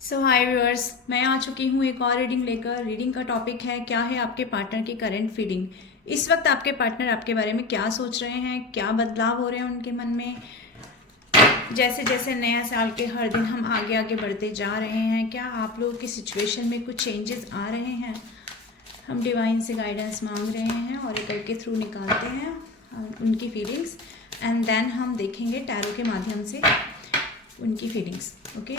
सो हाय viewers, मैं आ चुकी हूँ एक और रीडिंग लेकर। रीडिंग का टॉपिक है क्या है आपके पार्टनर की करंट फीलिंग। इस वक्त आपके पार्टनर आपके बारे में क्या सोच रहे हैं, क्या बदलाव हो रहे हैं उनके मन में। जैसे जैसे नया साल के हर दिन हम आगे आगे बढ़ते जा रहे हैं, क्या आप लोगों की सिचुएशन में कुछ चेंजेस आ रहे हैं। हम डिवाइन से गाइडेंस मांग रहे हैं और एक के थ्रू निकालते हैं उनकी फीलिंग्स, एंड देन हम देखेंगे टैरो के माध्यम से उनकी फीलिंग्स। ओके,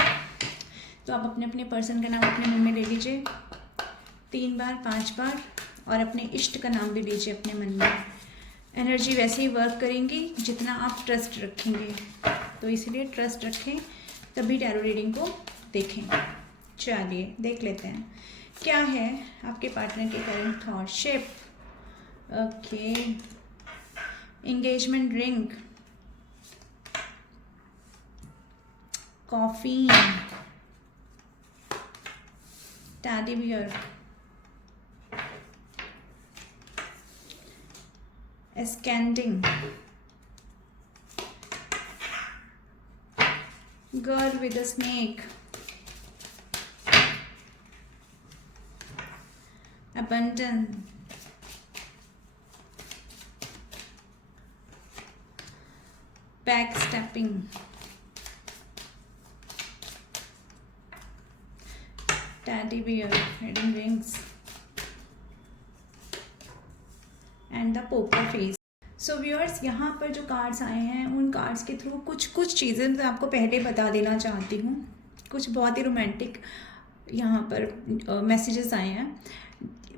तो आप अपने अपने पर्सन का नाम अपने मन में ले लीजिए 3 बार 5 बार, और अपने इष्ट का नाम भी लीजिए अपने मन में। एनर्जी वैसे ही वर्क करेंगी जितना आप ट्रस्ट रखेंगे, तो इसलिए ट्रस्ट रखें तभी टैरो रीडिंग को देखें। चलिए देख लेते हैं क्या है आपके पार्टनर के current through shape. Okay, engagement ring, coffee, teddy bear, ascending, girl with a snake, abundance, backstepping, teddy bear, wedding rings, and the poker face. So viewers, यहाँ पर जो कार्ड्स आए हैं उन कार्ड्स के थ्रू कुछ चीज़ें मैं आपको पहले बता देना चाहती हूँ। कुछ बहुत ही रोमांटिक यहाँ पर मैसेजेस आए हैं।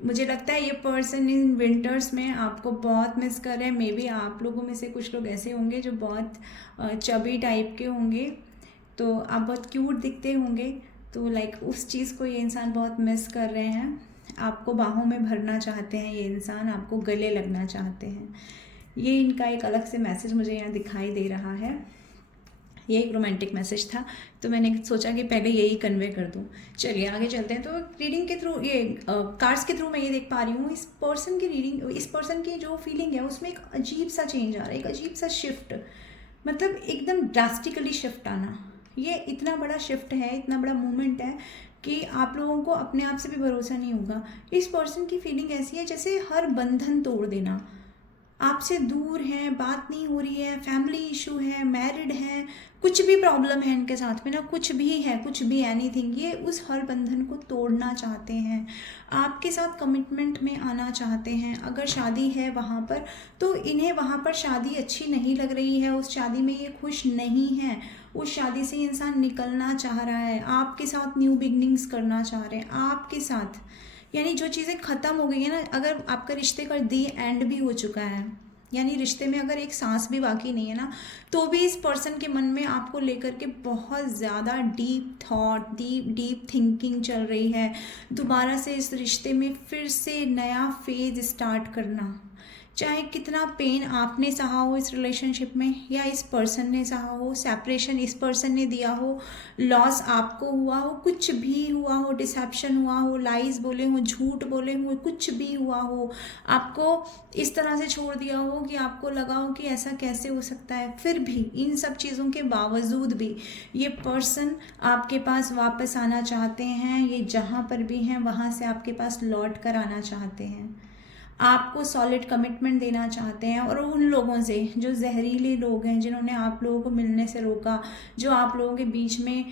मुझे लगता है ये पर्सन इन विंटर्स में आपको बहुत मिस कर रहे हैं। मे बी आप लोगों में से कुछ लोग ऐसे होंगे जो बहुत चबी टाइप के होंगे, तो आप बहुत क्यूट दिखते होंगे, तो लाइक उस चीज़ को ये इंसान बहुत मिस कर रहे हैं। आपको बाहों में भरना चाहते हैं ये इंसान, आपको गले लगना चाहते हैं। ये इनका एक अलग से मैसेज मुझे यहाँ दिखाई दे रहा है। ये एक रोमांटिक मैसेज था, तो मैंने सोचा कि पहले यही कन्वे कर दूँ। चलिए आगे चलते हैं। तो रीडिंग के थ्रू, ये कार्ड्स के थ्रू मैं ये देख पा रही हूँ इस पर्सन की रीडिंग, इस पर्सन की जो फीलिंग है उसमें एक अजीब सा चेंज आ रहा है, एक अजीब सा शिफ्ट, मतलब एकदम ड्रास्टिकली शिफ्ट आना। ये इतना बड़ा शिफ्ट है, इतना बड़ा मूवमेंट है कि आप लोगों को अपने आप से भी भरोसा नहीं होगा। इस पर्सन की फीलिंग ऐसी है जैसे हर बंधन तोड़ देना, आपसे दूर हैं, बात नहीं हो रही है, फैमिली इशू है, मैरिड हैं, कुछ भी प्रॉब्लम है इनके साथ में ना, कुछ भी है, कुछ भी एनीथिंग, ये उस हर बंधन को तोड़ना चाहते हैं, आपके साथ कमिटमेंट में आना चाहते हैं। अगर शादी है वहाँ पर, तो इन्हें वहाँ पर शादी अच्छी नहीं लग रही है, उस शादी में ये खुश नहीं है, उस शादी से इंसान निकलना चाह रहा है, आपके साथ न्यू बिगनिंग्स करना चाह रहे हैं आपके साथ। यानी जो चीज़ें ख़त्म हो गई है ना, अगर आपका रिश्ते का दी एंड भी हो चुका है, यानी रिश्ते में अगर एक सांस भी बाकी नहीं है ना, तो भी इस पर्सन के मन में आपको लेकर के बहुत ज़्यादा डीप थॉट, डीप थिंकिंग चल रही है। दोबारा से इस रिश्ते में फिर से नया फेज स्टार्ट करना, चाहे कितना पेन आपने सहा हो इस रिलेशनशिप में या इस पर्सन ने सहा हो, सेपरेशन इस पर्सन ने दिया हो, लॉस आपको हुआ हो, कुछ भी हुआ हो, डिसेप्शन हुआ हो, लाइज बोले हो, झूठ बोले हो, कुछ भी हुआ हो, आपको इस तरह से छोड़ दिया हो कि आपको लगा हो कि ऐसा कैसे हो सकता है, फिर भी इन सब चीज़ों के बावजूद भी ये पर्सन आपके पास वापस आना चाहते हैं। ये जहाँ पर भी हैं वहाँ से आपके पास लौट कर आना चाहते हैं, आपको सॉलिड कमिटमेंट देना चाहते हैं। और उन लोगों से जो जहरीले लोग हैं, जिन्होंने आप लोगों को मिलने से रोका, जो आप लोगों के बीच में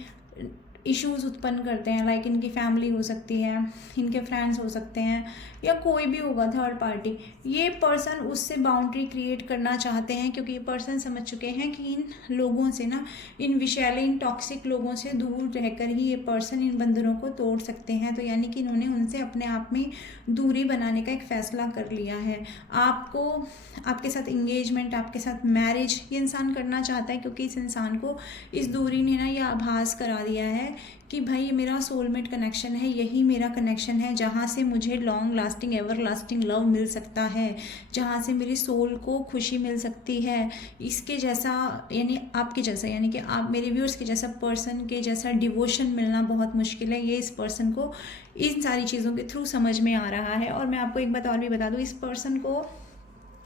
इश्यूज़ उत्पन्न करते हैं, लाइक इनकी फैमिली हो सकती है, इनके फ्रेंड्स हो सकते हैं, या कोई भी होगा थर्ड पार्टी, ये पर्सन उससे बाउंड्री क्रिएट करना चाहते हैं, क्योंकि ये पर्सन समझ चुके हैं कि इन लोगों से ना, इन विषैले, इन टॉक्सिक लोगों से दूर रहकर ही ये पर्सन इन बंधनों को तोड़ सकते हैं। तो यानी कि इन्होंने उनसे अपने आप में दूरी बनाने का एक फ़ैसला कर लिया है। आपको, आपके साथ इंगेजमेंट, आपके साथ मैरिज ये इंसान करना चाहता है, क्योंकि इस इंसान को इस दूरी ने ना यह आभास करा दिया है कि भाई ये मेरा सोलमेट कनेक्शन है, यही मेरा कनेक्शन है जहाँ से मुझे long lasting, ever lasting love मिल सकता है, जहाँ से मेरी सोल को खुशी मिल सकती है। इसके जैसा, यानी आपके जैसा, यानी कि आप मेरे व्यूअर्स के जैसा पर्सन के जैसा डिवोशन मिलना बहुत मुश्किल है। ये इस पर्सन को इन सारी चीज़ों के थ्रू समझ में आ रहा है। और मैं आपको एक बात और भी बता दूँ, इस पर्सन को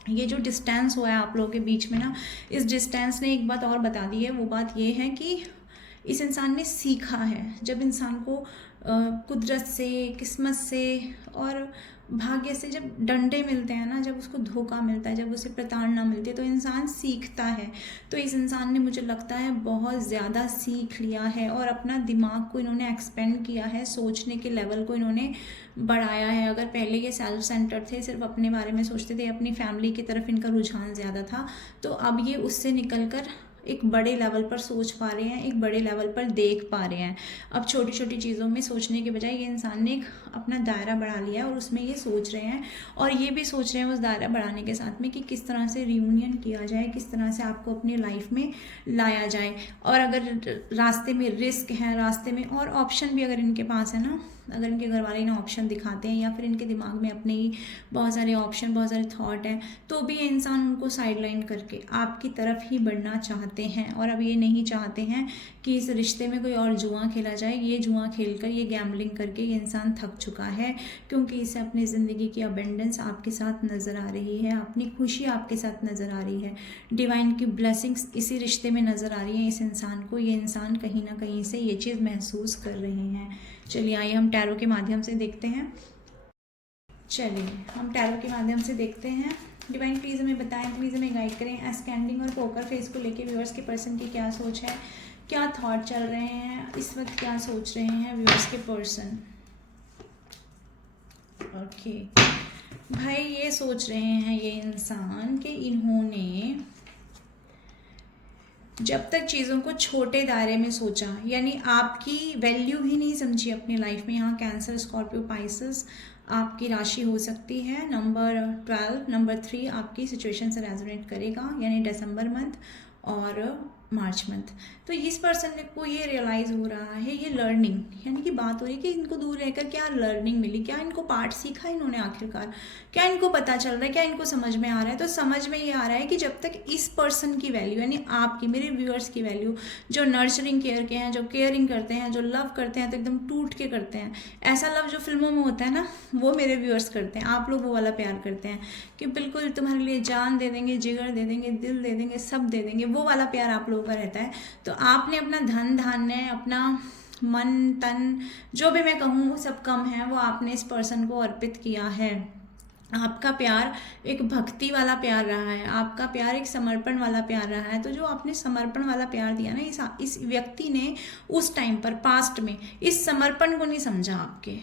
ये जो डिस्टेंस हुआ है आप लोगों के बीच में ना, इस डिस्टेंस ने एक बात और बता दी है। वो बात ये है कि इस इंसान ने सीखा है। जब इंसान को कुदरत से, किस्मत से और भाग्य से जब डंडे मिलते हैं ना, जब उसको धोखा मिलता है, जब उसे प्रताड़ना मिलती है, तो इंसान सीखता है। तो इस इंसान ने, मुझे लगता है, बहुत ज़्यादा सीख लिया है और अपना दिमाग को इन्होंने एक्सपेंड किया है, सोचने के लेवल को इन्होंने बढ़ाया है। अगर पहले ये सेल्फ सेंटर थे, सिर्फ अपने बारे में सोचते थे, अपनी फैमिली की तरफ इनका रुझान ज़्यादा था, तो अब ये उससे निकल कर एक बड़े लेवल पर सोच पा रहे हैं, एक बड़े लेवल पर देख पा रहे हैं। अब छोटी छोटी चीज़ों में सोचने के बजाय ये इंसान ने एक अपना दायरा बढ़ा लिया है और उसमें ये सोच रहे हैं, और ये भी सोच रहे हैं उस दायरा बढ़ाने के साथ में कि किस तरह से रियूनियन किया जाए, किस तरह से आपको अपनी लाइफ में लाया जाए। और अगर रास्ते में रिस्क है, रास्ते में और ऑप्शन भी अगर इनके पास है ना, अगर इनके घर वाले इन्हें ऑप्शन दिखाते हैं या फिर इनके दिमाग में अपने ही बहुत सारे ऑप्शन, बहुत सारे थॉट हैं, तो भी ये इंसान उनको साइडलाइन करके आपकी तरफ ही बढ़ना चाहते हैं। और अब ये नहीं चाहते हैं कि इस रिश्ते में कोई और जुआ खेला जाए। ये जुआ खेलकर, ये गैम्बलिंग करके ये इंसान थक चुका है, क्योंकि इसे अपनी ज़िंदगी की अबेंडेंस आपके साथ नज़र आ रही है, अपनी खुशी आपके साथ नज़र आ रही है, डिवाइन की ब्लेसिंग्स इसी रिश्ते में नज़र आ रही हैं इस इंसान को। ये इंसान कहीं ना कहीं से ये चीज़ महसूस कर रहे हैं। चलिए आइए हम टैरो के माध्यम से देखते हैं। डिवाइन प्लीज़ हमें बताएं, प्लीज़ हमें गाइड करें। एस्केंडिंग और पोकर फेस को लेके व्यूअर्स के पर्सन की क्या सोच है, क्या थॉट चल रहे हैं इस वक्त, क्या सोच रहे हैं व्यूअर्स के पर्सन। ओके भाई, ये सोच रहे हैं ये इंसान कि इन्होंने जब तक चीज़ों को छोटे दायरे में सोचा, यानी आपकी वैल्यू ही नहीं समझी अपनी लाइफ में। यहाँ कैंसर, स्कॉर्पियो, पाइसेस आपकी राशि हो सकती है। नंबर 12, नंबर 3 आपकी सिचुएशन से रेजोनेट करेगा, यानी दिसंबर मंथ और मार्च मंथ। तो इस पर्सन को ये रियलाइज़ हो रहा है, ये लर्निंग, यानी कि बात हो रही है कि इनको दूर रहकर क्या लर्निंग मिली, क्या इनको पार्ट सीखा इन्होंने आखिरकार, क्या इनको पता चल रहा है, क्या इनको समझ में आ रहा है। तो समझ में ये आ रहा है कि जब तक इस पर्सन की वैल्यू, यानी आपकी, मेरे व्यूअर्स की वैल्यू, जो नर्चरिंग केयर के हैं, जो केयरिंग करते हैं, जो लव करते हैं तो एकदम टूट के करते हैं, ऐसा लव जो फिल्मों में होता है ना, वो मेरे व्यूअर्स करते हैं। आप लोग वो वाला प्यार करते हैं कि बिल्कुल तुम्हारे लिए जान दे देंगे, जिगर दे देंगे, दिल दे देंगे, सब दे देंगे, वो वाला प्यार आप लोगों का रहता है। तो आपने अपना धन धान्य, अपना मन तन, जो भी मैं कहूँ सब कम है, वो आपने इस पर्सन को अर्पित किया है। आपका प्यार एक भक्ति वाला प्यार रहा है, आपका प्यार एक समर्पण वाला प्यार रहा है। तो जो आपने समर्पण वाला प्यार दिया ना, इस व्यक्ति ने उस टाइम पर, पास्ट में, इस समर्पण को नहीं समझा आपके,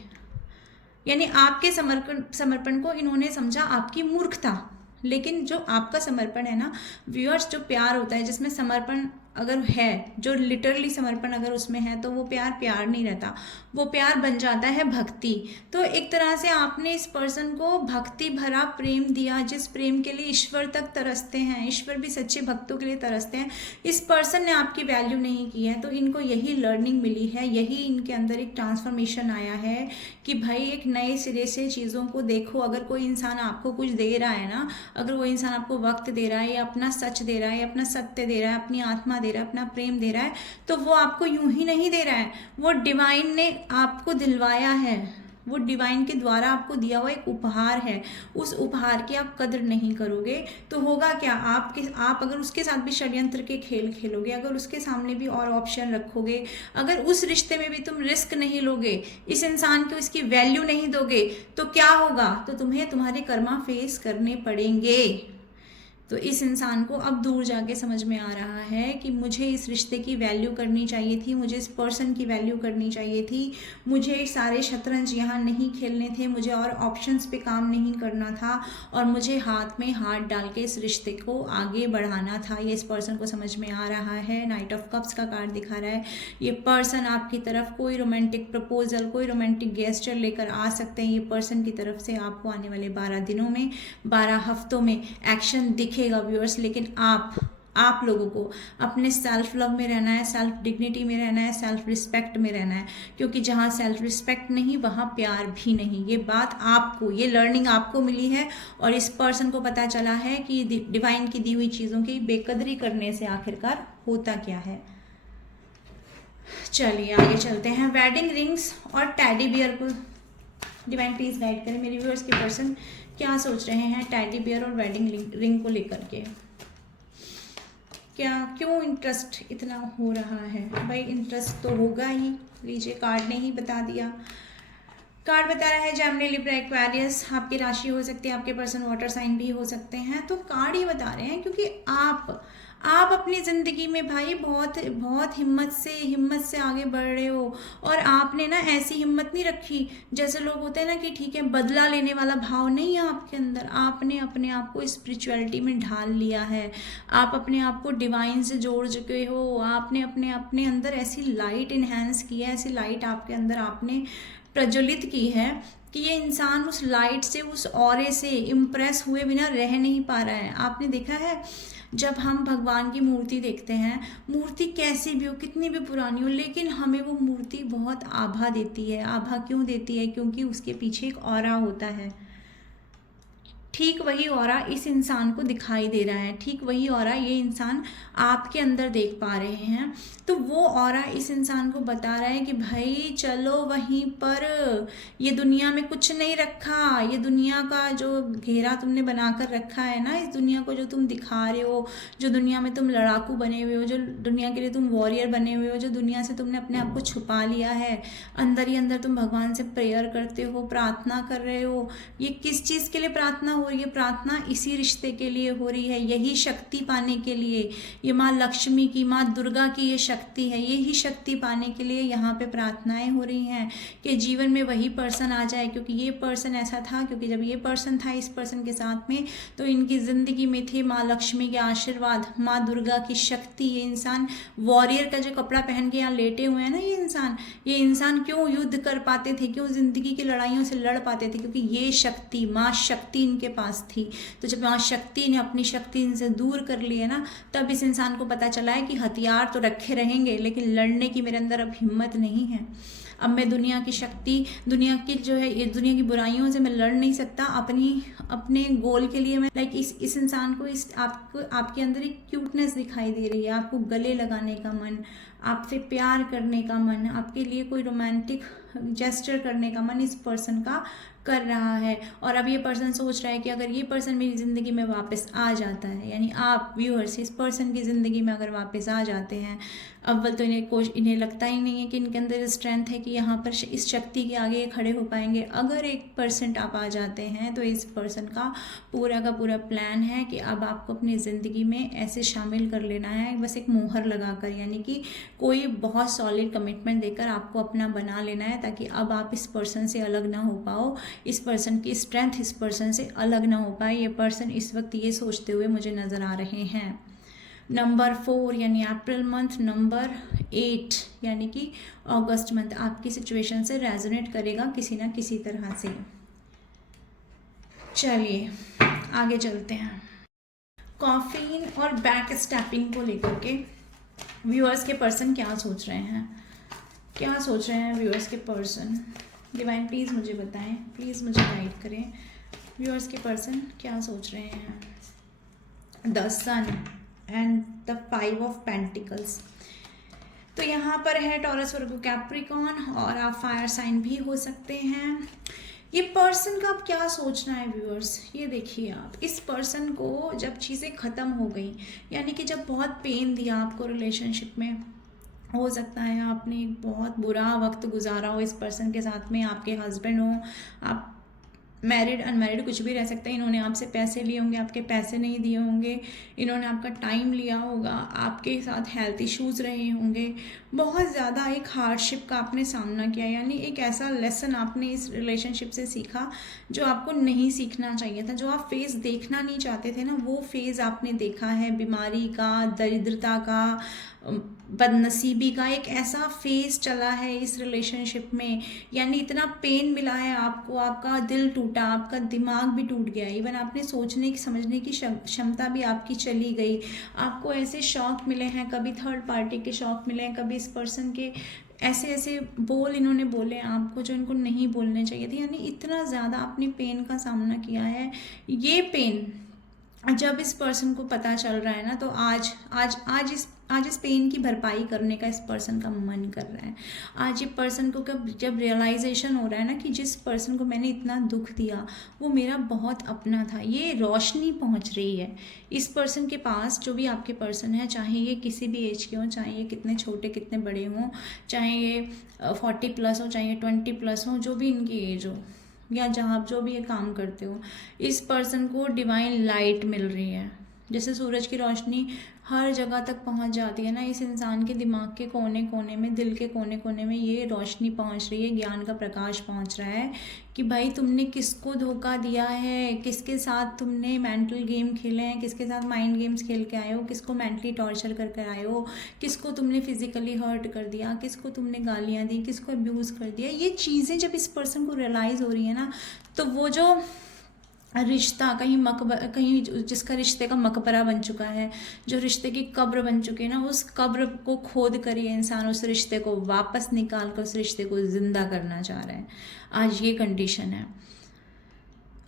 यानी आपके समर्पण को इन्होंने समझा आपकी मूर्खता। लेकिन जो आपका समर्पण है ना व्यूअर्स, जो प्यार होता है जिसमें समर्पण अगर है, जो लिटरली समर्पण अगर उसमें है, तो वो प्यार प्यार नहीं रहता, वो प्यार बन जाता है भक्ति। तो एक तरह से आपने इस पर्सन को भक्ति भरा प्रेम दिया, जिस प्रेम के लिए ईश्वर तक तरसते हैं, ईश्वर भी सच्चे भक्तों के लिए तरसते हैं। इस पर्सन ने आपकी वैल्यू नहीं की है, तो इनको यही लर्निंग मिली है, यही इनके अंदर एक ट्रांसफॉर्मेशन आया है कि भाई एक नए सिरे से चीज़ों को देखो। अगर कोई इंसान आपको कुछ दे रहा है ना, अगर वो इंसान आपको वक्त दे रहा है, या अपना सच दे रहा है, या अपना सत्य दे रहा है, अपनी आत्मा दे रहा है, अपना प्रेम दे रहा है, तो वो आपको यूं ही नहीं दे रहा है, वो डिवाइन ने आपको दिलवाया है, वो डिवाइन के द्वारा आपको दिया हुआ एक उपहार है। उस उपहार की आप कदर नहीं करोगे तो होगा क्या, आप अगर उसके साथ भी षड्यंत्र के खेल खेलोगे, अगर उसके सामने भी और ऑप्शन रखोगे, अगर उस रिश्ते में भी तुम रिस्क नहीं लोगे, इस इंसान को इसकी वैल्यू नहीं दोगे, तो क्या होगा, तो तुम्हें तुम्हारे कर्मा फेस करने पड़ेंगे। तो इस इंसान को अब दूर जाके समझ में आ रहा है कि मुझे इस रिश्ते की वैल्यू करनी चाहिए थी, मुझे इस पर्सन की वैल्यू करनी चाहिए थी, मुझे सारे शतरंज यहाँ नहीं खेलने थे, मुझे और ऑप्शंस पे काम नहीं करना था, और मुझे हाथ में हाथ डाल के इस रिश्ते को आगे बढ़ाना था। ये इस पर्सन को समझ में आ रहा है। नाइट ऑफ कप्स का कार्ड दिखा रहा है, ये पर्सन आपकी तरफ कोई रोमांटिक प्रपोजल, कोई रोमांटिक गेस्चर लेकर आ सकते हैं। ये पर्सन की तरफ से आपको आने वाले 12 दिनों में, 12 हफ्तों में एक्शन दिखेगा व्यूअर्स। लेकिन आप लोगों को अपने सेल्फ लव में रहना है, सेल्फ डिग्निटी में रहना है, सेल्फ रिस्पेक्ट में रहना है, क्योंकि जहाँ सेल्फ रिस्पेक्ट नहीं वहाँ प्यार भी नहीं। ये बात आपको, ये लर्निंग आपको मिली है, और इस पर्सन को पता चला है कि डिवाइन की दी हुई चीज़ों की बेकदरी करने से आखिरकार होता क्या है। चलिए आगे चलते हैं। वेडिंग रिंग्स और टैडी बियर को डिवाइन प्लीज गाइड करें। मेरे व्यूअर्स के पर्सन क्या सोच रहे हैं टैडी बियर और वेडिंग रिंग को लेकर के। क्या क्यों इंटरेस्ट इतना हो रहा है? भाई इंटरेस्ट तो होगा ही। लीजिए कार्ड ने ही बता दिया। कार्ड बता रहा है जेमिनी, लिब्रा, एक्वेरियस आपकी राशि हो सकती है, आपके पर्सन वाटर साइन भी हो सकते हैं। तो कार्ड ये बता रहे हैं क्योंकि आप अपनी ज़िंदगी में भाई बहुत बहुत हिम्मत से आगे बढ़ रहे हो। और आपने ना ऐसी हिम्मत नहीं रखी जैसे लोग होते हैं ना कि ठीक है, बदला लेने वाला भाव नहीं है आपके अंदर। आपने अपने आप को स्पिरिचुअलिटी में ढाल लिया है, आप अपने आप को डिवाइन से जोड़ चुके हो। आपने अपने अपने अंदर ऐसी लाइट इन्हेंस की है, ऐसी लाइट आपके अंदर आपने प्रज्वलित की है कि ये इंसान उस लाइट से, उस ऑरे से इम्प्रेस हुए बिना रह नहीं पा रहा है। आपने देखा है जब हम भगवान की मूर्ति देखते हैं, मूर्ति कैसी भी हो, कितनी भी पुरानी हो, लेकिन हमें वो मूर्ति बहुत आभा देती है। आभा क्यों देती है? क्योंकि उसके पीछे एक ऑरा होता है। ठीक वही ऑरा इस इंसान को दिखाई दे रहा है, ठीक वही ऑरा ये इंसान आपके अंदर देख पा रहे हैं। तो वो ऑरा इस इंसान को बता रहा है कि भाई चलो वहीं पर, ये दुनिया में कुछ नहीं रखा। ये दुनिया का जो घेरा तुमने बनाकर रखा है ना, इस दुनिया को जो तुम दिखा रहे हो, जो दुनिया में तुम लड़ाकू बने हुए हो, जो दुनिया के लिए तुम वॉरियर बने हुए हो, जो दुनिया से तुमने अपने आप को छुपा लिया है, अंदर ही अंदर तुम भगवान से प्रेयर करते हो, प्रार्थना कर रहे हो। ये किस चीज़ के लिए प्रार्थना हो रही है? प्रार्थना इसी रिश्ते के लिए हो रही है, यही शक्ति पाने के लिए। ये माँ लक्ष्मी की, माँ दुर्गा की ये शक्ति है, यही शक्ति पाने के लिए यहाँ पे प्रार्थनाएं हो रही हैं कि जीवन में वही पर्सन आ जाए। क्योंकि ये पर्सन ऐसा था, क्योंकि जब ये पर्सन था इस पर्सन के साथ में, तो इनकी ज़िंदगी में थे माँ लक्ष्मी के आशीर्वाद, माँ दुर्गा की शक्ति। ये इंसान वॉरियर का जो कपड़ा पहन के यहाँ लेटे हुए हैं ना, ये इंसान क्यों युद्ध कर पाते थे, क्यों ज़िंदगी की लड़ाइयों से लड़ पाते थे? क्योंकि ये शक्ति, माँ शक्ति इनके पास थी। तो जब माँ शक्ति ने अपनी शक्ति इनसे दूर कर ली है ना, तब इस इंसान को पता चला है कि हथियार तो रखे रहेंगे, लेकिन लड़ने की मेरे अंदर अब हिम्मत नहीं है। अब मैं दुनिया की शक्ति, दुनिया की जो है ये दुनिया की बुराइयों से मैं लड़ नहीं सकता। अपने गोल के लिए मैं इस इंसान को, आपके अंदर एक क्यूटनेस दिखाई दे रही है, आपको गले लगाने का मन, आपसे प्यार करने का मन, आपके लिए कोई रोमांटिक जेस्चर करने का मन इस पर्सन का कर रहा है। और अब ये पर्सन सोच रहा है कि अगर ये पर्सन मेरी ज़िंदगी में वापस आ जाता है, यानी आप व्यूअर्स इस पर्सन की ज़िंदगी में अगर वापस आ जाते हैं, अव्वल तो इन्हें लगता ही नहीं है कि इनके अंदर स्ट्रेंथ है कि यहाँ पर इस शक्ति के आगे ये खड़े हो पाएंगे। अगर 1% आप आ जाते हैं तो इस पर्सन का पूरा प्लान है कि अब आपको अपनी ज़िंदगी में ऐसे शामिल कर लेना है, बस एक मोहर लगाकर, यानी कि कोई बहुत सॉलिड कमिटमेंट देकर आपको अपना बना लेना है, ताकि अब आप इस पर्सन से अलग ना हो पाओ, इस पर्सन की स्ट्रेंथ इस पर्सन से अलग ना हो पाए। ये पर्सन इस वक्त ये सोचते हुए मुझे नज़र आ रहे हैं। नंबर 4 यानी अप्रैल मंथ, नंबर 8 यानी कि अगस्त मंथ आपकी सिचुएशन से रेजोनेट करेगा किसी ना किसी तरह से। चलिए आगे चलते हैं। कॉफीन और बैक स्टैपिंग को लेकर के व्यूअर्स के पर्सन क्या सोच रहे हैं, क्या सोच रहे हैं व्यूअर्स के पर्सन? डिवाइन प्लीज़ मुझे बताएं, प्लीज़ मुझे गाइड करें। व्यूअर्स के पर्सन क्या सोच रहे हैं? The sun and the 5 of pentacles. तो यहाँ पर है टॉरस, वर्गो, कैप्रिकॉन, और आप फायर साइन भी हो सकते हैं। ये पर्सन का अब क्या सोचना है व्यूअर्स, ये देखिए आप। इस पर्सन को जब चीज़ें ख़त्म हो गई, यानी कि जब बहुत पेन दिया आपको रिलेशनशिप में, हो सकता है आपने एक बहुत बुरा वक्त गुजारा हो इस पर्सन के साथ में, आपके हस्बैंड हो, आप मैरिड अनमैरिड कुछ भी रह सकते हैं। इन्होंने आपसे पैसे लिए होंगे, आपके पैसे नहीं दिए होंगे, इन्होंने आपका टाइम लिया होगा, आपके साथ हेल्थ इश्यूज़ रहे होंगे, बहुत ज़्यादा एक हार्डशिप का आपने सामना किया, यानी एक ऐसा लेसन आपने इस रिलेशनशिप से सीखा जो आपको नहीं सीखना चाहिए था। जो आप फेज़ देखना नहीं चाहते थे ना, वो फेज़ आपने देखा है। बीमारी का, दरिद्रता का, बदनसीबी का एक ऐसा फेज़ चला है इस रिलेशनशिप में, यानी इतना पेन मिला है आपको, आपका दिल टूटा, आपका दिमाग भी टूट गया, इवन आपने सोचने की समझने की क्षमता भी आपकी चली गई। आपको ऐसे शौक मिले हैं, कभी थर्ड पार्टी के शौक मिले हैं, कभी इस पर्सन के ऐसे ऐसे बोल इन्होंने बोले आपको जो इनको नहीं बोलने चाहिए थे, यानी इतना ज़्यादा आपने पेन का सामना किया है। ये पेन जब इस पर्सन को पता चल रहा है ना, तो आज इस पेन की भरपाई करने का इस पर्सन का मन कर रहा है। आज ये पर्सन को जब रियलाइजेशन हो रहा है ना कि जिस पर्सन को मैंने इतना दुख दिया वो मेरा बहुत अपना था, ये रोशनी पहुंच रही है इस पर्सन के पास। जो भी आपके पर्सन है, चाहे ये किसी भी एज के हों, चाहे ये कितने छोटे कितने बड़े हों, चाहे ये 40+ हो, चाहे ये 20+ हो, जो भी इनकी एज हो, या जहाँ आप जो भी ये काम करते हो, इस पर्सन को डिवाइन लाइट मिल रही है। जैसे सूरज की रोशनी हर जगह तक पहुंच जाती है ना, इस इंसान के दिमाग के कोने कोने में, दिल के कोने कोने में ये रोशनी पहुंच रही है, ज्ञान का प्रकाश पहुंच रहा है कि भाई तुमने किसको धोखा दिया है, किसके साथ तुमने मेंटल गेम खेले हैं, किसके साथ माइंड गेम्स खेल के आए हो, किसको मेंटली टॉर्चर कर आए हो, किसको तुमने फिजिकली हर्ट कर दिया, किसको तुमने गालियाँ दी, किसको अब्यूज़ कर दिया। ये चीज़ें जब इस पर्सन को रियलाइज़ हो रही है ना, तो वो जो रिश्ता कहीं जिसका रिश्ते का मकबरा बन चुका है, जो रिश्ते की कब्र बन चुकी है ना, उस कब्र को खोद कर ये इंसान उस रिश्ते को वापस निकाल कर उस रिश्ते को ज़िंदा करना चाह रहा है। आज ये कंडीशन है।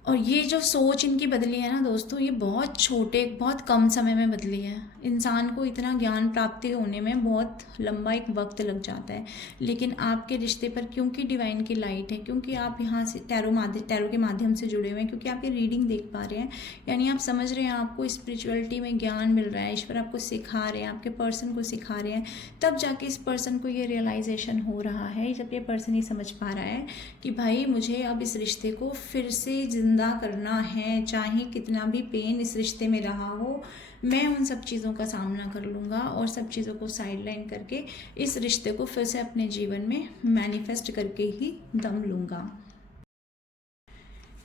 और ये जो सोच इनकी बदली है ना दोस्तों, ये बहुत कम समय में बदली है। इंसान को इतना ज्ञान प्राप्ति होने में बहुत लंबा एक वक्त लग जाता है, लेकिन आपके रिश्ते पर क्योंकि डिवाइन की लाइट है, क्योंकि आप यहाँ से टैरो के माध्यम से जुड़े हुए हैं, क्योंकि आप ये रीडिंग देख पा रहे हैं, यानी आप समझ रहे हैं आपको स्पिरिचुअलिटी में ज्ञान मिल रहा है, ईश्वर आपको सिखा रहे हैं, आपके पर्सन को सिखा रहे हैं, तब जाके इस पर्सन को ये रियलाइजेशन हो रहा है, जब ये पर्सन ये समझ पा रहा है कि भाई मुझे अब इस रिश्ते को फिर से जिंदा करना है, चाहे कितना भी पेन इस रिश्ते में रहा हो, मैं उन सब चीज़ों का सामना कर लूँगा और सब चीज़ों को साइडलाइन करके इस रिश्ते को फिर से अपने जीवन में मैनिफेस्ट करके ही दम लूँगा।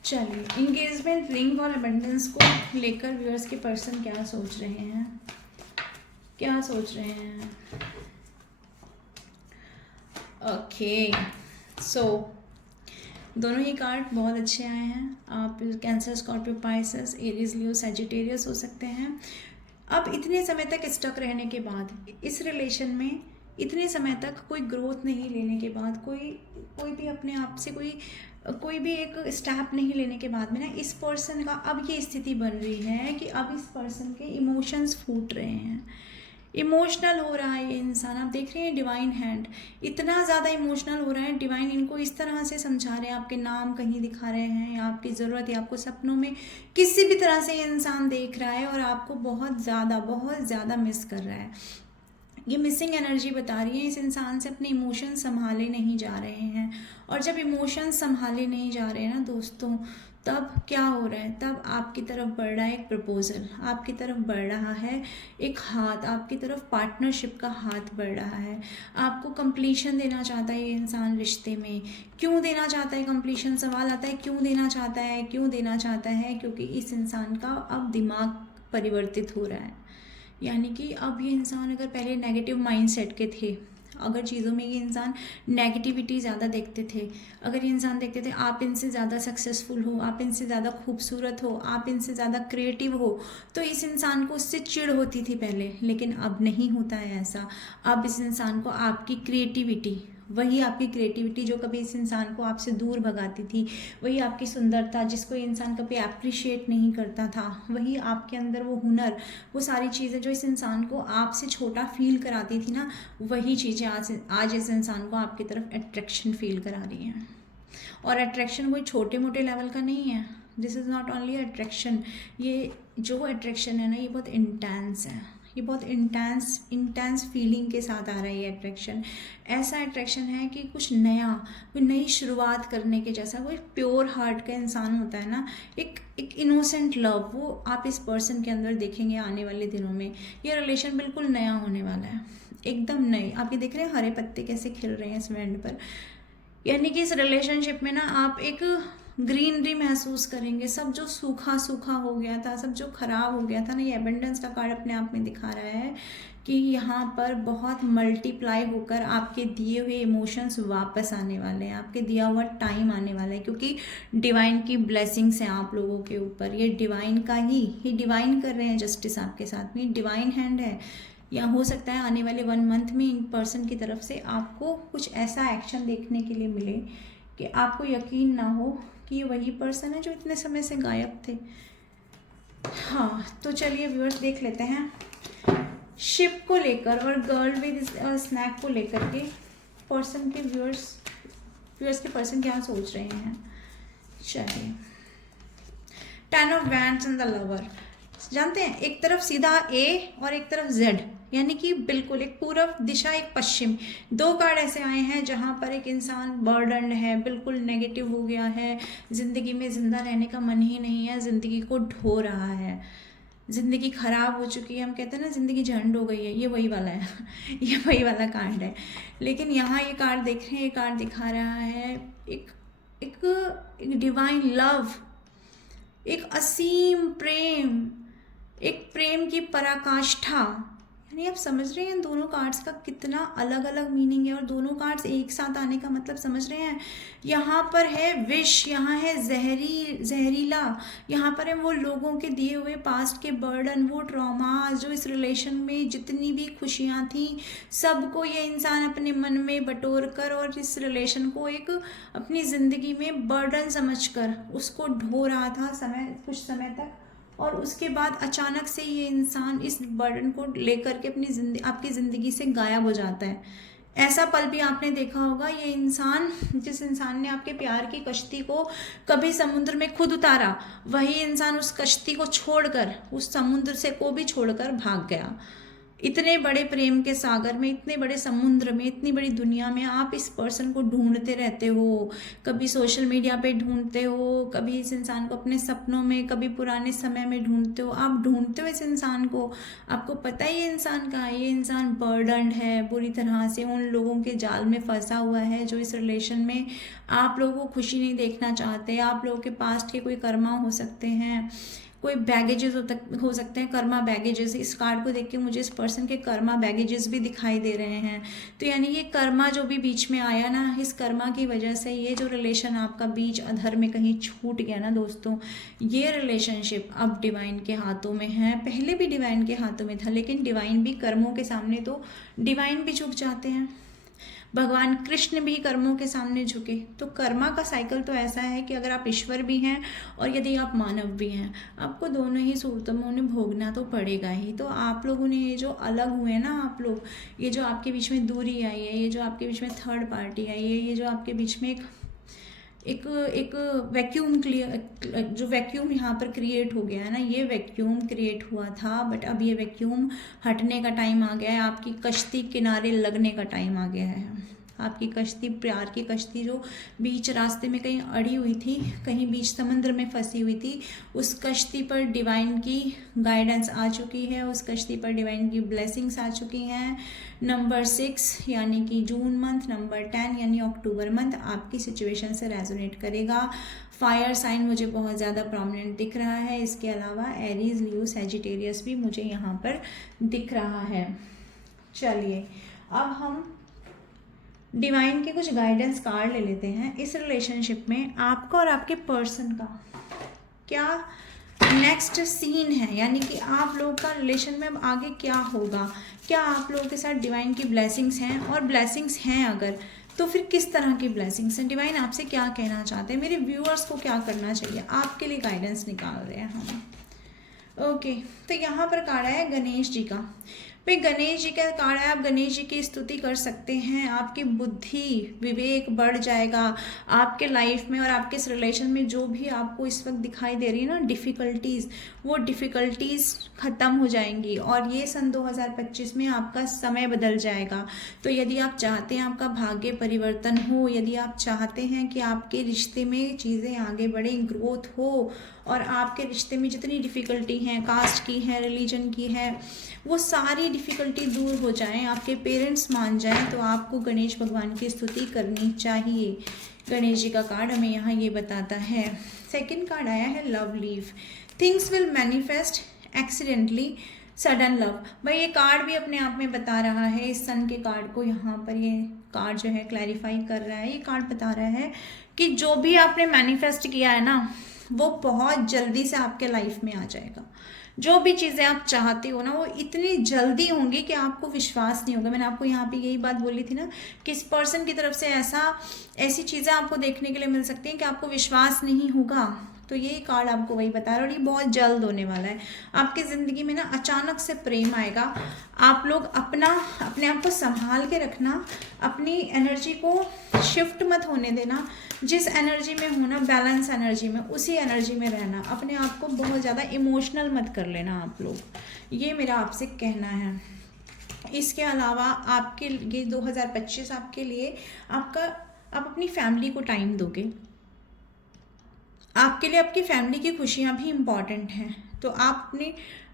चलिए, इंगेजमेंट रिंग और अबंडेंस को लेकर व्यूअर्स के पर्सन क्या सोच रहे हैं, क्या सोच रहे हैं। ओके, सो दोनों ही कार्ड बहुत अच्छे आए हैं। आप कैंसर, स्कॉर्पियो, पाइसेस, एरीज, लियो, सजिटेरियस हो सकते हैं। अब इतने समय तक स्टक रहने के बाद, इस रिलेशन में इतने समय तक कोई ग्रोथ नहीं लेने के बाद, कोई भी अपने आप से कोई भी एक स्टेप नहीं लेने के बाद में ना, इस पर्सन का अब ये स्थिति बन रही है कि अब इस पर्सन के इमोशंस फूट रहे हैं, इमोशनल हो रहा है ये इंसान। आप देख रहे हैं डिवाइन हैंड इतना ज़्यादा इमोशनल हो रहा है, डिवाइन इनको इस तरह से समझा रहे हैं, आपके नाम कहीं दिखा रहे हैं, या आपकी ज़रूरत है, आपको सपनों में किसी भी तरह से ये इंसान देख रहा है और आपको बहुत ज़्यादा मिस कर रहा है। ये मिसिंग एनर्जी बता रही है, इस इंसान से अपने इमोशन संभाले नहीं जा रहे हैं। और जब इमोशन संभाले नहीं जा रहे हैं ना दोस्तों, तब क्या हो रहा है, तब आपकी तरफ बढ़ रहा है एक प्रपोजल, आपकी तरफ बढ़ रहा है एक हाथ, आपकी तरफ पार्टनरशिप का हाथ बढ़ रहा है। आपको कंप्लीशन देना चाहता है ये इंसान रिश्ते में। क्यों देना चाहता है कंप्लीशन, सवाल आता है क्यों देना चाहता है, क्यों देना चाहता है, क्योंकि इस इंसान का अब दिमाग परिवर्तित हो रहा है। यानी कि अब ये इंसान अगर पहले नेगेटिव माइंडसेट के थे, अगर चीज़ों में ये इंसान नेगेटिविटी ज़्यादा देखते थे, अगर ये इंसान देखते थे आप इनसे ज़्यादा सक्सेसफुल हो, आप इनसे ज़्यादा खूबसूरत हो, आप इनसे ज़्यादा क्रिएटिव हो, तो इस इंसान को उससे चिढ़ होती थी पहले। लेकिन अब नहीं होता है ऐसा। अब इस इंसान को आपकी क्रिएटिविटी, वही आपकी क्रिएटिविटी जो कभी इस इंसान को आपसे दूर भगाती थी, वही आपकी सुंदरता जिसको ये इंसान कभी अप्रिशिएट नहीं करता था, वही आपके अंदर वो हुनर, वो सारी चीज़ें जो इस इंसान को आपसे छोटा फील कराती थी ना, वही चीज़ें आज इस इंसान को आपकी तरफ अट्रैक्शन फील करा रही हैं। और अट्रैक्शन कोई छोटे मोटे लेवल का नहीं है, this is not only attraction. ये जो अट्रैक्शन है ना, ये बहुत इंटेंस है, ये बहुत इंटेंस फीलिंग के साथ आ रहा है ये अट्रैक्शन। ऐसा अट्रैक्शन है कि कुछ नया, कोई नई शुरुआत करने के जैसा, कोई प्योर हार्ट का इंसान होता है ना, एक इनोसेंट लव, वो आप इस पर्सन के अंदर देखेंगे आने वाले दिनों में। ये रिलेशन बिल्कुल नया होने वाला है, एकदम नई। आप ये देख रहे हैं हरे पत्ते कैसे खिल रहे हैं इस वेंड पर, यानी कि इस रिलेशनशिप में ना आप एक ग्रीनरी महसूस करेंगे। सब जो सूखा सूखा हो गया था, सब जो खराब हो गया था ना, ये एबंडेंस का कार्ड अपने आप में दिखा रहा है कि यहाँ पर बहुत मल्टीप्लाई होकर आपके दिए हुए इमोशंस वापस आने वाले हैं, आपके दिया हुआ टाइम आने वाला है, क्योंकि डिवाइन की ब्लेसिंग्स हैं आप लोगों के ऊपर। ये डिवाइन का ही, ये डिवाइन कर रहे हैं जस्टिस आपके साथ में, डिवाइन हैंड है। या हो सकता है आने वाले 1 मंथ में इन पर्सन की तरफ से आपको कुछ ऐसा एक्शन देखने के लिए मिले कि आपको यकीन ना हो कि ये वही पर्सन है जो इतने समय से गायब थे। हाँ, तो चलिए व्यूअर्स देख लेते हैं शिप को लेकर और गर्ल विद स्नैक को लेकर के पर्सन के व्यूअर्स के पर्सन क्या सोच रहे हैं। चलिए, 10 of wands and the lover. जानते हैं, एक तरफ सीधा ए और एक तरफ जेड, यानी कि बिल्कुल एक पूरब दिशा एक पश्चिम। दो कार्ड ऐसे आए हैं जहाँ पर एक इंसान बर्डन्ड है, बिल्कुल नेगेटिव हो गया है, ज़िंदगी में ज़िंदा रहने का मन ही नहीं है, ज़िंदगी को ढो रहा है, ज़िंदगी ख़राब हो चुकी है। हम कहते हैं ना ज़िंदगी झंड हो गई है, ये वही वाला है ये वही वाला कार्ड है। लेकिन यहाँ ये कार्ड देख रहे हैं, ये कार्ड दिखा रहा है एक एक एक डिवाइन लव, एक असीम प्रेम, एक प्रेम की पराकाष्ठा। यानी आप समझ रहे हैं दोनों कार्ड्स का कितना अलग अलग मीनिंग है, और दोनों कार्ड्स एक साथ आने का मतलब समझ रहे हैं। यहाँ पर है विश, यहाँ है जहरीला, यहाँ पर है वो लोगों के दिए हुए पास्ट के बर्डन, वो ट्रॉमा जो इस रिलेशन में जितनी भी खुशियाँ थी सबको ये इंसान अपने मन में बटोर कर और इस रिलेशन को एक अपनी ज़िंदगी में बर्डन समझकर उसको ढो रहा था कुछ समय तक, और उसके बाद अचानक से ये इंसान इस बर्डन को लेकर के आपकी ज़िंदगी से गायब हो जाता है। ऐसा पल भी आपने देखा होगा, ये इंसान, जिस इंसान ने आपके प्यार की कश्ती को कभी समुद्र में खुद उतारा, वही इंसान उस कश्ती को छोड़कर, उस समुद्र से को भी छोड़कर भाग गया। इतने बड़े प्रेम के सागर में, इतने बड़े समुद्र में, इतनी बड़ी दुनिया में आप इस पर्सन को ढूंढते रहते हो। कभी सोशल मीडिया पे ढूंढते हो, कभी इस इंसान को अपने सपनों में, कभी पुराने समय में ढूंढते हो। आप ढूंढते हो इस इंसान को, आपको पता है ये इंसान कहाँ है। ये इंसान बर्डन्ड है, बुरी तरह से उन लोगों के जाल में फंसा हुआ है जो इस रिलेशन में आप लोगों को खुशी नहीं देखना चाहते। आप लोगों के पास्ट के कोई कर्मा हो सकते हैं, कोई बैगेजेस हो सकते हैं, कर्मा बैगेजेस। इस कार्ड को देख के मुझे इस पर्सन के कर्मा बैगेजेस भी दिखाई दे रहे हैं। तो यानी ये कर्मा जो भी बीच में आया ना, इस कर्मा की वजह से ये जो रिलेशन आपका बीच अधर में कहीं छूट गया ना दोस्तों, ये रिलेशनशिप अब डिवाइन के हाथों में है। पहले भी डिवाइन के हाथों में था, लेकिन डिवाइन भी कर्मों के सामने तो डिवाइन भी झुक जाते हैं। भगवान कृष्ण भी कर्मों के सामने झुके। तो कर्मा का साइकिल तो ऐसा है कि अगर आप ईश्वर भी हैं और यदि आप मानव भी हैं, आपको दोनों ही सूरतों में उन्हें भोगना तो पड़ेगा ही। तो आप लोगों ने ये जो अलग हुए ना आप लोग, ये जो आपके बीच में दूरी आई है, ये जो आपके बीच में थर्ड पार्टी आई है, ये जो आपके बीच में एक वैक्यूम जो वैक्यूम यहाँ पर क्रिएट हो गया है ना, ये वैक्यूम क्रिएट हुआ था, बट अब ये वैक्यूम हटने का टाइम आ गया है। आपकी कश्ती किनारे लगने का टाइम आ गया है। आपकी कश्ती, प्यार की कश्ती जो बीच रास्ते में कहीं अड़ी हुई थी, कहीं बीच समुद्र में फंसी हुई थी, उस कश्ती पर डिवाइन की गाइडेंस आ चुकी है, उस कश्ती पर डिवाइन की ब्लेसिंग्स आ चुकी हैं। नंबर 6 यानी कि जून मंथ, नंबर 10 यानी अक्टूबर मंथ आपकी सिचुएशन से रेजोनेट करेगा। फायर साइन मुझे बहुत ज़्यादा प्रोमिनेंट दिख रहा है। इसके अलावा एरीज, लियो, सैजिटेरियस भी मुझे यहाँ पर दिख रहा है। चलिए, अब हम डिवाइन के कुछ गाइडेंस कार्ड ले लेते हैं। इस रिलेशनशिप में आपका और आपके पर्सन का क्या नेक्स्ट सीन है, यानी कि आप लोगों का रिलेशन में अब आगे क्या होगा। क्या आप लोगों के साथ डिवाइन की ब्लेसिंग्स हैं, और ब्लेसिंग्स हैं अगर तो फिर किस तरह की ब्लेसिंग्स हैं। डिवाइन आपसे क्या कहना चाहते हैं, मेरे व्यूअर्स को क्या करना चाहिए, आपके लिए गाइडेंस निकाल रहे हैं हम। ओके, तो यहाँ पर कार्ड है गणेश जी का। भाई गणेश जी का कार्ड है, आप गणेश जी की स्तुति कर सकते हैं। आपकी बुद्धि विवेक बढ़ जाएगा आपके लाइफ में, और आपके इस रिलेशन में जो भी आपको इस वक्त दिखाई दे रही है ना डिफ़िकल्टीज़, वो डिफ़िकल्टीज़ ख़त्म हो जाएंगी, और ये सन 2025 में आपका समय बदल जाएगा। तो यदि आप चाहते हैं आपका भाग्य परिवर्तन हो, यदि आप चाहते हैं कि आपके रिश्ते में चीज़ें आगे बढ़ें, ग्रोथ हो, और आपके रिश्ते में जितनी डिफ़िकल्टी हैं, कास्ट की है, रिलीजन की है, वो सारी डिफ़िकल्टी दूर हो जाएं, आपके पेरेंट्स मान जाएं, तो आपको गणेश भगवान की स्तुति करनी चाहिए। गणेश जी का कार्ड हमें यहाँ ये बताता है। सेकंड कार्ड आया है love leave. Things will manifest accidentally sudden love. भाई ये कार्ड भी अपने आप में बता रहा है, इस सन के कार्ड को यहाँ पर ये कार्ड जो है क्लैरिफाई कर रहा है। ये कार्ड बता रहा है कि जो भी आपने मैनिफेस्ट किया है ना, वो बहुत जल्दी से आपके लाइफ में आ जाएगा। जो भी चीज़ें आप चाहते हो ना, वो इतनी जल्दी होंगी कि आपको विश्वास नहीं होगा। मैंने आपको यहाँ पे यही बात बोली थी ना कि इस पर्सन की तरफ से ऐसी चीज़ें आपको देखने के लिए मिल सकती हैं कि आपको विश्वास नहीं होगा तो ये कार्ड आपको वही बता रहा है और ये बहुत जल्द होने वाला है। आपकी ज़िंदगी में ना अचानक से प्रेम आएगा। आप लोग अपने आप को संभाल के रखना, अपनी एनर्जी को शिफ्ट मत होने देना। जिस एनर्जी में हो ना, बैलेंस एनर्जी में, उसी एनर्जी में रहना। अपने आप को बहुत ज़्यादा इमोशनल मत कर लेना आप लोग, ये मेरा आपसे कहना है। इसके अलावा आपके ये 2025 आपके लिए आप अपनी फैमिली को टाइम दोगे। आपके लिए आपकी फैमिली की खुशियाँ भी इम्पॉर्टेंट हैं, तो आप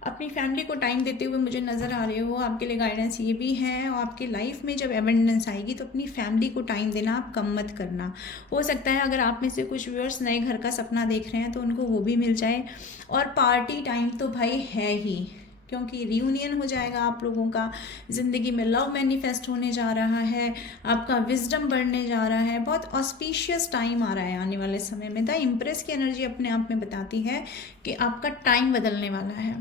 अपनी फैमिली को टाइम देते हुए मुझे नज़र आ रहे हो। आपके लिए गाइडेंस ये भी है, और आपकी लाइफ में जब एबंडेंस आएगी तो अपनी फैमिली को टाइम देना आप कम मत करना। हो सकता है अगर आप में से कुछ व्यूअर्स नए घर का सपना देख रहे हैं तो उनको वो भी मिल जाए। और पार्टी टाइम तो भाई है ही, क्योंकि रियूनियन हो जाएगा आप लोगों का, ज़िंदगी में लव मैनिफेस्ट होने जा रहा है, आपका विजडम बढ़ने जा रहा है। बहुत ऑस्पिशियस टाइम आ रहा है आने वाले समय में। द इम्प्रेस की एनर्जी अपने आप में बताती है कि आपका टाइम बदलने वाला है।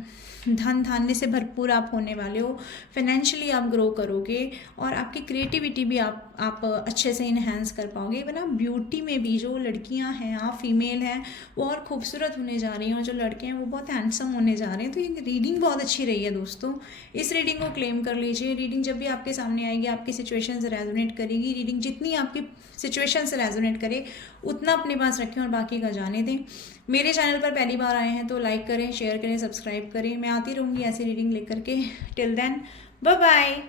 धन धान्य से भरपूर आप होने वाले हो, फाइनेंशियली आप ग्रो करोगे, और आपकी क्रिएटिविटी भी आप अच्छे से इन्हेंस कर पाओगे। इवन आप ब्यूटी में भी, जो लड़कियां हैं, आप फीमेल हैं, वो और खूबसूरत होने जा रही हैं, और जो लड़के हैं वो बहुत हैंडसम होने जा रहे हैं। तो ये रीडिंग बहुत अच्छी रही है दोस्तों, इस रीडिंग को क्लेम कर लीजिए। रीडिंग जब भी आपके सामने आएगी आपकी सिचुएशन से रेजोनेट करेगी। रीडिंग जितनी आपकी सिचुएशन से रेजोनेट करे उतना अपने पास रखें और बाकी का जाने दें। मेरे चैनल पर पहली बार आए हैं तो लाइक करें, शेयर करें, सब्सक्राइब करें। मैं आती रहूँगी ऐसी रीडिंग लेकर के। Till then, bye bye.